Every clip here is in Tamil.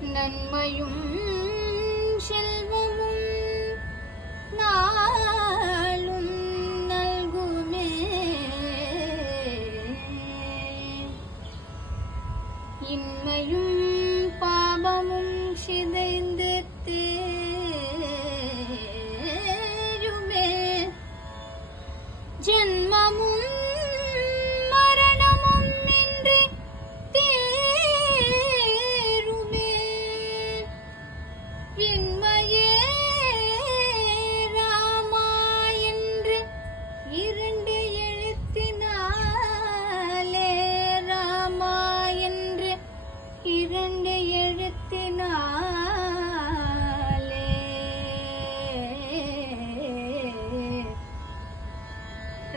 நன்மையும் செல்வமும் நாளும் நல்குமே. இன்மையும் பாவமும் சிதைந்து தேருமே. ஜன்மமும் மரணமும் இன்றி தேருமே. இன்மையே ராமா என்று இரண்டு எழுத்தினாலே, ராமா என்று இரண்டு எழுத்தினாலே.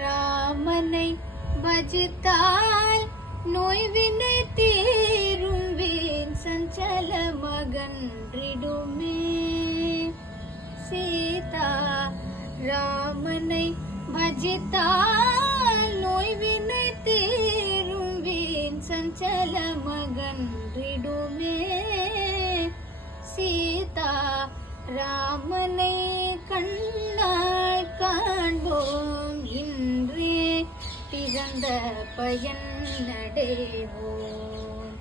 ராமனை பஜித்தால் நோய்வினை தீரும், வீண் சஞ்சலமகன்றிடுமே. சீதா ராமனை பஜித்தால் நோய்வினை தீரும், வீண் சஞ்சலமகன்றிடுமே. சீதா ராமனை கண்ணால் காண்போம், இன்றே பிறந்த பயன் அடைவோம்.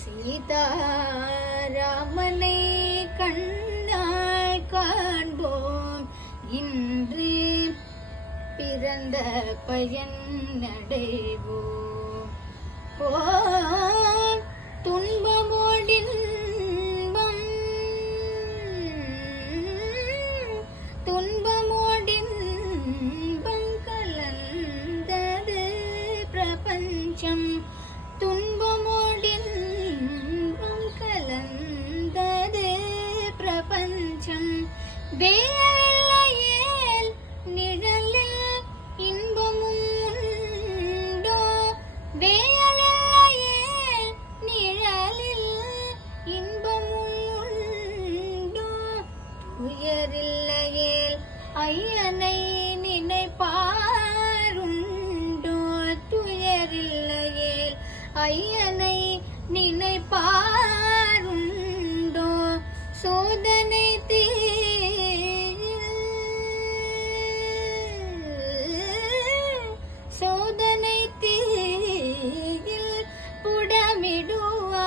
சீதா ராமனை கண்ணால் காண்போம், இன்றே பிறந்த பயன் அடைவோம். துன்பமோடின்பம் துன்பமோடின்பம் கலந்தது பிரபஞ்சம். துன்பமோடின்பம் கலந்தது பிரபஞ்சம். வேலையேல் நிழலில் இன்பமும் உண்டோ, வேலையேல் நிழலில் இன்பமும் உண்டோ. துயரில்லையேல் ஐயனை நினைப்பாருண்டோ, துயரில்லையேல் ஐயனை நினைப்பாருண்டோ. சோதனை சோதனை தீயில் புடமிடுவான்,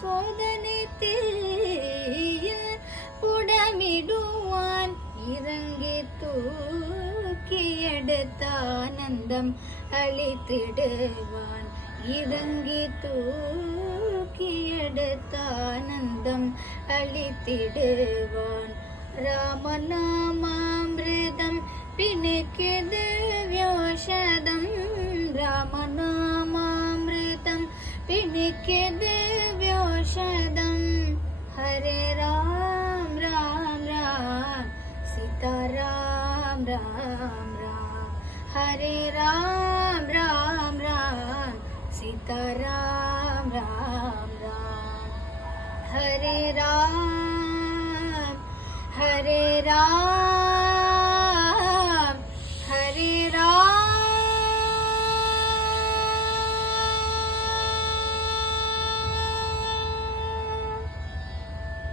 சோதனை தீயில் புடமிடுவான். இறங்கி தூக்கி எடுத்தானந்தம் அளித்திடுவான், இறங்கி தூக்கி எடுத்தானந்தம் அளித்திடுவான். ராமநாமாமிருதம் பிணிக்குது வியோஷதம், ராமநாமாமிருதம் பிணிக்குது வியோஷதம். ஹரே ராம் ராம் ராம் சீதாராம் ராம் ராம், ஹரே ராம் ராம் ராம் சீதாராம் ராம் ராம். ஹரே ராம்